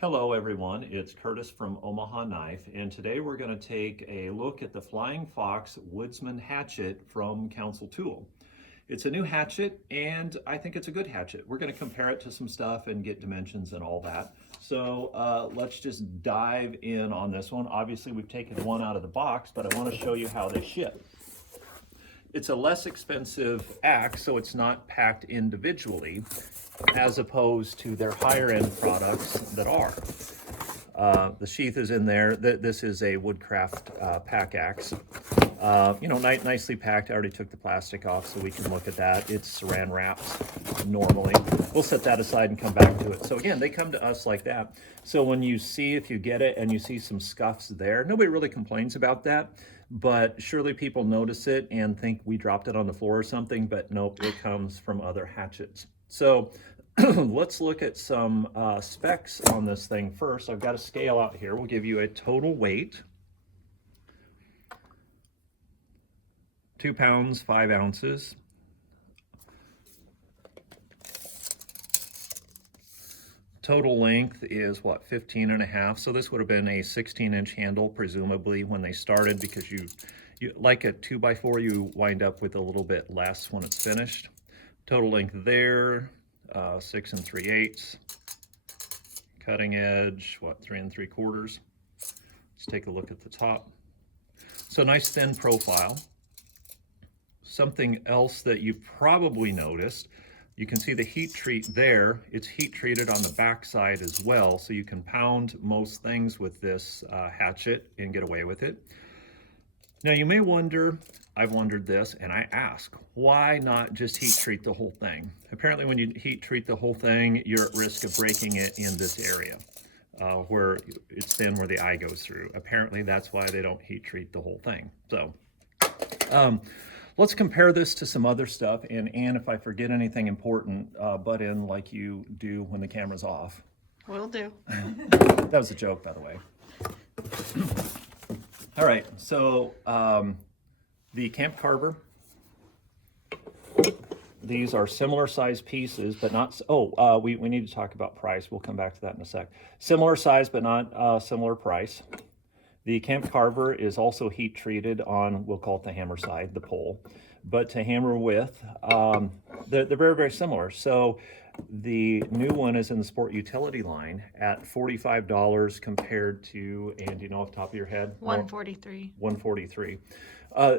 Hello everyone, it's Curtis from Omaha Knife, and today we're going to take a look at the Flying Fox Woodsman Hatchet from Council Tool. It's a new hatchet, and I think it's a good hatchet. We're going to compare it to some stuff and get dimensions and all that. So let's just dive in on this one. Obviously we've taken one out of the box, but I want to show you how they ship. It's a less expensive axe, so it's not packed individually, as opposed to their higher end products that are. The sheath is in there. This is a Woodcraft pack axe. Nicely packed. I already took the plastic off so we can look at that. It's saran wrapped normally. We'll set that aside and come back to it. So again, they come to us like that. So when you see, if you get it and you see some scuffs there, nobody really complains about that. But surely people notice it and think we dropped it on the floor or something, but nope, it comes from other hatchets. So let's look at some specs on this thing first. I've got a scale out here. We'll give you a total weight. 2 pounds, 5 ounces. Total length is what, 15.5. So this would have been a 16-inch handle, presumably, when they started, because you like a 2x4, you wind up with a little bit less when it's finished. Total length there, 6 3/8. Cutting edge, what, 3 3/4. Let's take a look at the top. So nice thin profile. Something else that you've probably noticed, you can see the heat treat there. It's heat treated on the back side as well, so you can pound most things with this hatchet and get away with it. Now you may wonder, I've wondered this, and I ask, why not just heat treat the whole thing? Apparently when you heat treat the whole thing, you're at risk of breaking it in this area where it's thin, where the eye goes through. Apparently that's why they don't heat treat the whole thing. So let's compare this to some other stuff, and Ann, if I forget anything important, butt in like you do when the camera's off. Will do. That was a joke, by the way. All right, so the Camp Carver, these are similar size pieces, but not, we need to talk about price. We'll come back to that in a sec. Similar size, but not similar price. The Camp Carver is also heat treated on, we'll call it the hammer side, the pole, but to hammer with, they're very, very similar. So the new one is in the sport utility line at $45 compared to, and do you know off the top of your head? $143. $143.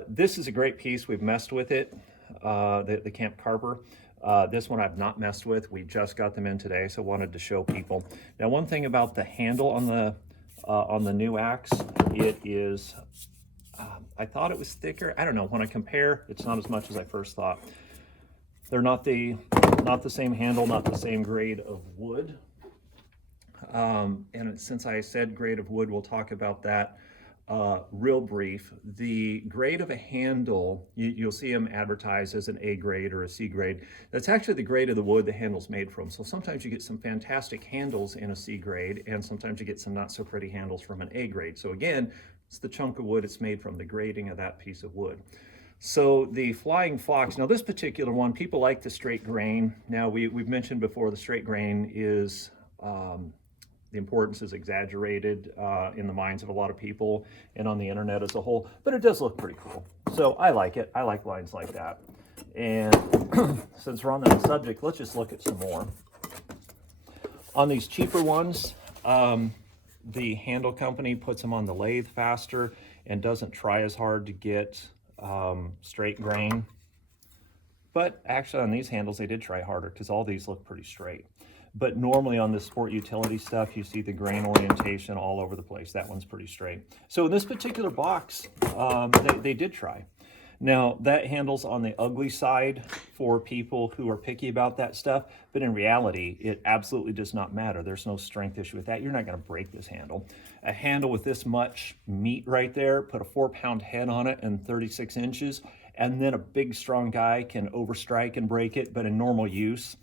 This is a great piece. We've messed with it, the Camp Carver. This one I've not messed with. We just got them in today, so wanted to show people. Now, one thing about the handle on the new axe, it is, I thought it was thicker. I don't know, when I compare, it's not as much as I first thought. They're not the same handle, not the same grade of wood. And since I said grade of wood, we'll talk about that real brief. The grade of a handle, you'll see them advertised as an A grade or a C grade. That's actually the grade of the wood the handle's made from. So sometimes you get some fantastic handles in a C grade, and sometimes you get some not so pretty handles from an A grade. So again, it's the chunk of wood it's made from, the grading of that piece of wood. So the Flying Fox, now this particular one, people like the straight grain. Now we've mentioned before, the straight grain is, the importance is exaggerated in the minds of a lot of people and on the internet as a whole, but it does look pretty cool. So I like it. I like lines like that. And since we're on that subject, let's just look at some more. On these cheaper ones, the handle company puts them on the lathe faster and doesn't try as hard to get straight grain. But actually on these handles, they did try harder, because all these look pretty straight. But normally on the sport utility stuff, you see the grain orientation all over the place. That one's pretty straight. So in this particular box, they did try. Now, that handle's on the ugly side for people who are picky about that stuff, but in reality, it absolutely does not matter. There's no strength issue with that. You're not gonna break this handle. A handle with this much meat right there, put a 4-pound head on it and 36 inches, and then a big, strong guy can overstrike and break it, but in normal use,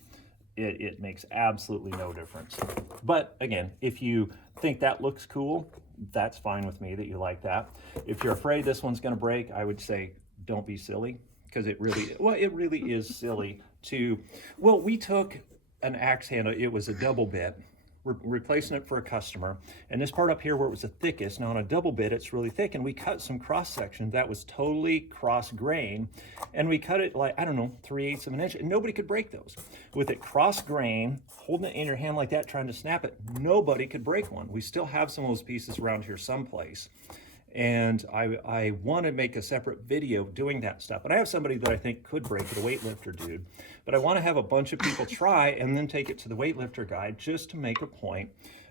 it makes absolutely no difference. But again, if you think that looks cool, that's fine with me that you like that. If you're afraid this one's gonna break, I would say, don't be silly, because it really is silly to, we took an axe handle, it was a double bit, we're replacing it for a customer. And this part up here where it was the thickest, now on a double bit, it's really thick, and we cut some cross section that was totally cross grain. And we cut it like, I don't know, 3/8 of an inch, and nobody could break those. With it cross grain, holding it in your hand like that, trying to snap it, nobody could break one. We still have some of those pieces around here someplace. And I want to make a separate video doing that stuff. And I have somebody that I think could break it, a weightlifter dude. But I want to have a bunch of people try and then take it to the weightlifter guy just to make a point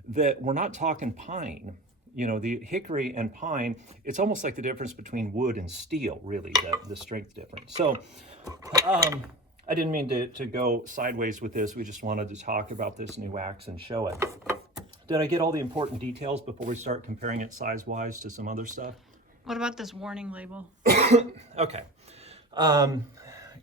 that we're not talking pine. You know, the hickory and pine, it's almost like the difference between wood and steel, really, the strength difference. So I didn't mean to go sideways with this. We just wanted to talk about this new axe and show it. Did I get all the important details before we start comparing it size-wise to some other stuff? What about this warning label? Okay.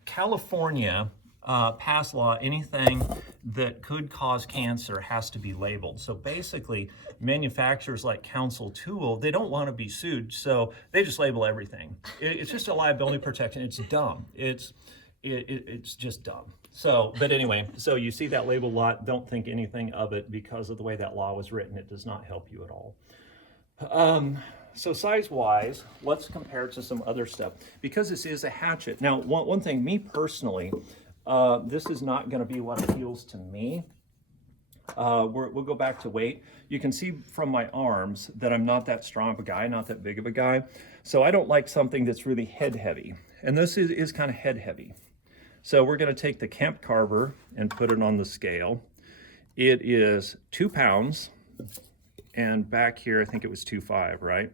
California passed law, anything that could cause cancer has to be labeled. So basically, manufacturers like Council Tool, they don't want to be sued, so they just label everything. It's just a liability protection. It's dumb. It's just dumb. So, but anyway, so you see that label lot, don't think anything of it because of the way that law was written. It does not help you at all. So size-wise, let's compare it to some other stuff. Because this is a hatchet. Now, one thing, me personally, this is not going to be what appeals to me. We'll go back to weight. You can see from my arms that I'm not that strong of a guy, not that big of a guy. So I don't like something that's really head-heavy. And this is kind of head-heavy. So we're going to take the Kemp carver and put it on the scale. It is 2 pounds, and back here I think it was 2.5, right?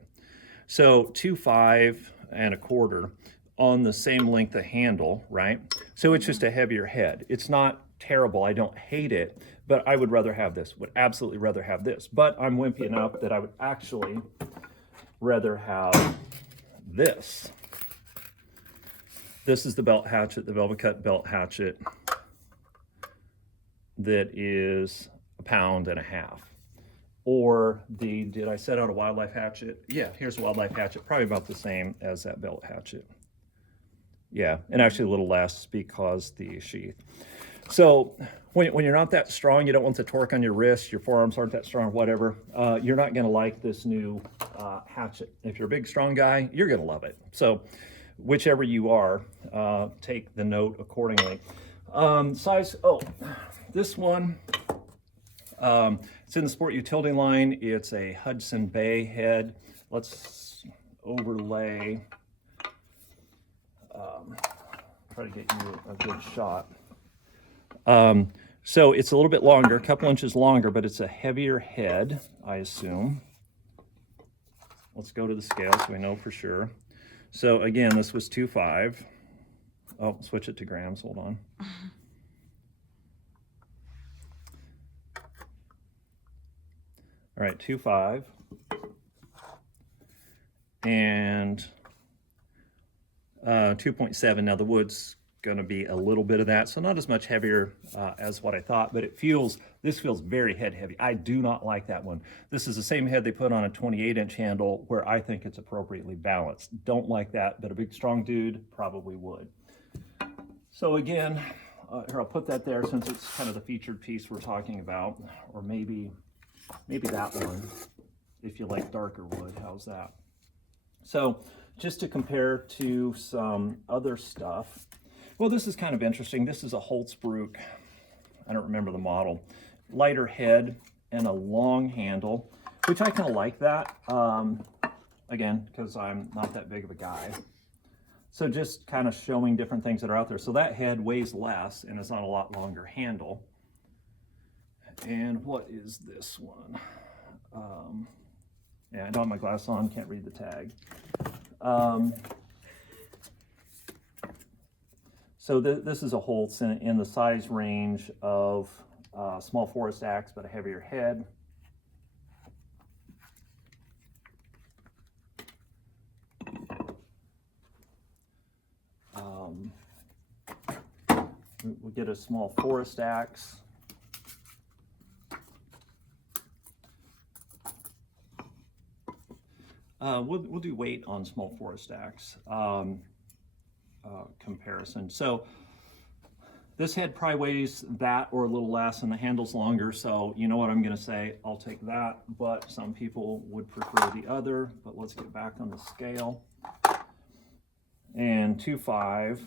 So 2.5 1/4 on the same length of handle, right? So it's just a heavier head. It's not terrible, I don't hate it, but I would rather have this, would absolutely rather have this. But I'm wimpy enough that I would actually rather have this. This is the belt hatchet, the velvet cut belt hatchet that is 1.5 pounds. Or the, did I set out a wildlife hatchet? Yeah, here's a wildlife hatchet, probably about the same as that belt hatchet. Yeah, and actually a little less because the sheath. So when you're not that strong, you don't want the torque on your wrist, your forearms aren't that strong, whatever, you're not gonna like this new hatchet. If you're a big, strong guy, you're gonna love it. So whichever you are, take the note accordingly. Size, this one, it's in the sport utility line. It's a Hudson Bay head. Let's overlay, try to get you a good shot. So it's a little bit longer, a couple inches longer, but it's a heavier head, I assume. Let's go to the scale so we know for sure. So again, this was 2.5. Oh, switch it to grams, hold on. All right, 2.5. And 2.7. Now the wood's gonna be a little bit of that, so not as much heavier as what I thought, but this feels very head heavy. I do not like that one. This is the same head they put on a 28-inch handle where I think it's appropriately balanced. Don't like that, but a big strong dude probably would. So again, here I'll put that there since it's kind of the featured piece we're talking about, or maybe that one, if you like darker wood. How's that? So just to compare to some other stuff, well, this is kind of interesting. This is a Hults Bruk. I don't remember the model. Lighter head and a long handle, which I kind of like that. Again, because I'm not that big of a guy. So just kind of showing different things that are out there. So that head weighs less and it's on a lot longer handle. And what is this one? Yeah, I don't have my glass on, can't read the tag. So this is a Hults in the size range of small forest axe, but a heavier head. We'll get a small forest axe. We'll do weight on small forest axe comparison. So This head probably weighs that or a little less, and the handle's longer, so you know what I'm gonna say, I'll take that, but some people would prefer the other. But let's get back on the scale. And 2.5.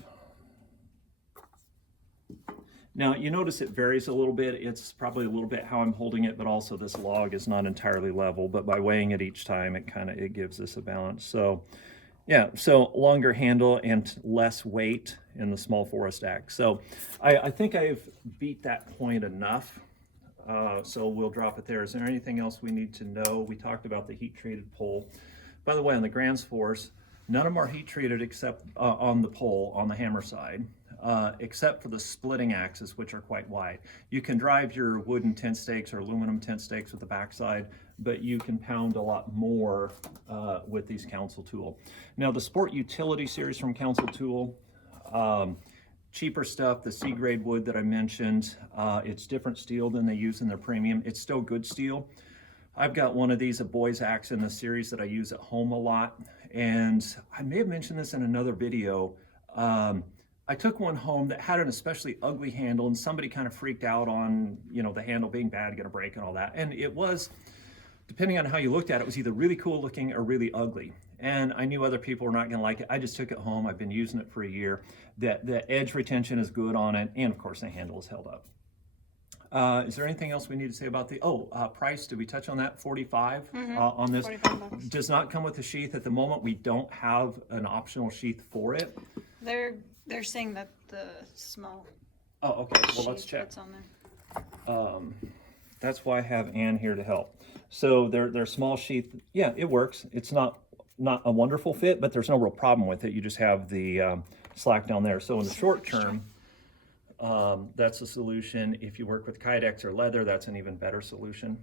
Now you notice it varies a little bit. It's probably a little bit how I'm holding it, but also this log is not entirely level, but by weighing it each time, it gives us a balance. So yeah, so longer handle and less weight in the small forest axe. So I think I've beat that point enough. So we'll drop it there. Is there anything else we need to know? We talked about the heat treated pole. By the way, on the Gransfors, none of them are heat treated except on the pole, on the hammer side. Except for the splitting axes, which are quite wide. You can drive your wooden tent stakes or aluminum tent stakes with the backside, but you can pound a lot more with these Council Tool. Now the Sport Utility series from Council Tool, cheaper stuff, the C-grade wood that I mentioned, it's different steel than they use in their premium. It's still good steel. I've got one of these, a boy's axe in the series that I use at home a lot, and I may have mentioned this in another video. I took one home that had an especially ugly handle, and somebody kind of freaked out on, you know, the handle being bad, gonna break and all that. And it was, depending on how you looked at it, was either really cool looking or really ugly. And I knew other people were not gonna like it. I just took it home. I've been using it for a year. The edge retention is good on it, and of course the handle is held up. Is there anything else we need to say about the, price, did we touch on that? 45 on this. $45. Does not come with a sheath. At the moment, we don't have an optional sheath for it. They're saying that the small. Oh, okay, well, let's sheath check. that's on there. That's why I have Ann here to help. So their small sheath, yeah, it works. It's not a wonderful fit, but there's no real problem with it. You just have the slack down there. So in the short term, that's a solution. If you work with kydex or leather, that's an even better solution.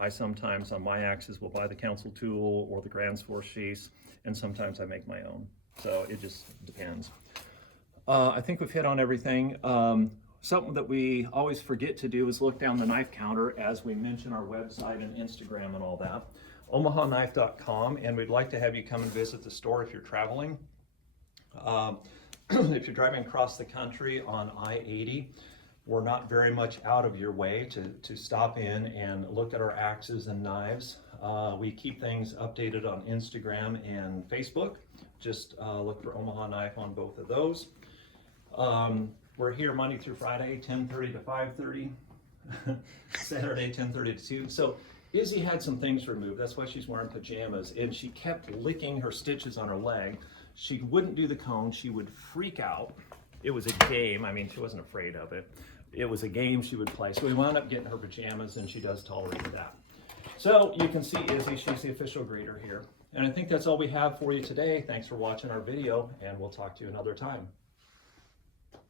I sometimes on my axes will buy the Council Tool or the Gransfors sheaths, and sometimes I make my own. So it just depends. I think we've hit on everything. Something that we always forget to do is look down the knife counter as we mention our website and Instagram and all that. OmahaKnife.com, and we'd like to have you come and visit the store if you're traveling. If you're driving across the country on I-80, we're not very much out of your way to stop in and look at our axes and knives. We keep things updated on Instagram and Facebook. Just look for Omaha Knife on both of those. We're here Monday through Friday, 10:30 to 5:30, Saturday 10:30 to 2. So Izzy had some things removed. That's why she's wearing pajamas, and she kept licking her stitches on her leg. She wouldn't do the cone. She would freak out. It was a game. I mean, she wasn't afraid of it. It was a game she would play. So we wound up getting her pajamas, and she does tolerate that. So you can see Izzy, she's the official grader here. And I think that's all we have for you today. Thanks for watching our video, and we'll talk to you another time.